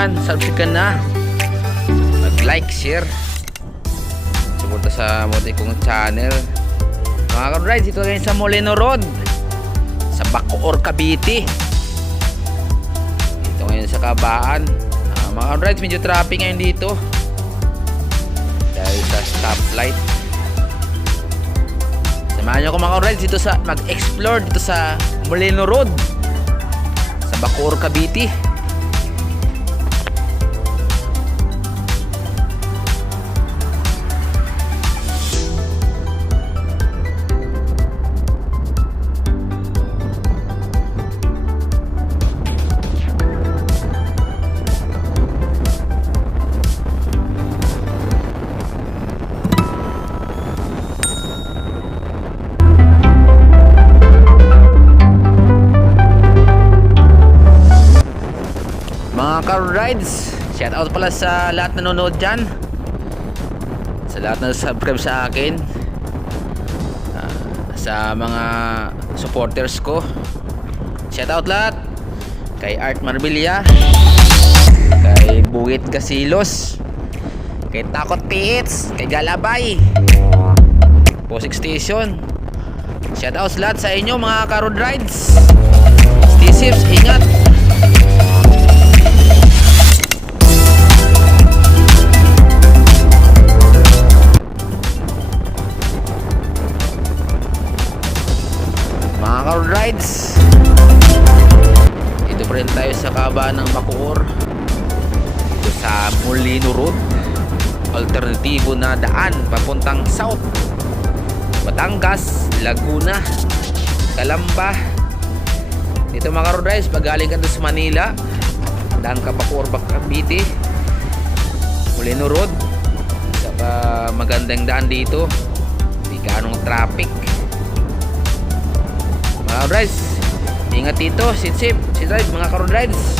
dyan, subscribe ka na, mag-like, share, suporta sa munti kong channel. Mga ka-rides, dito ngayon sa Molino Road, sa Bacoor, Cavite. Dito ngayon sa Kabaan. Mga ka-rides, medyo traffic ngayon dito dahil sa stoplight. Samahan nyo ko mga ka-rides dito sa mag-explore dito sa Molino Road sa Bacoor, Cavite. Mga ka-rides, shout out pala sa lahat na nanonood dyan, sa lahat na subscribe sa akin, sa mga supporters ko. Shout out lahat kay Art Marbilla, kay Buwit Casilos, kay Takot Tits, kay Galabay, Posik Station. Shout out lahat sa inyo mga ka-rides. Stay safe, ingat. Mga ka-rides, dito pa rin tayo sa Kabaan ng Bacoor, dito sa Molino Road, alternatibo na daan papuntang South, Batangas, Laguna, Calamba. Dito mga ka-rides, pag galing ka sa Manila, daan ka Bacoor, Cavite, Molino Road, saka magandang daan dito, di ganong traffic. Mga ka-rides, ingat dito, sit safe, sit ride mga ka-rides.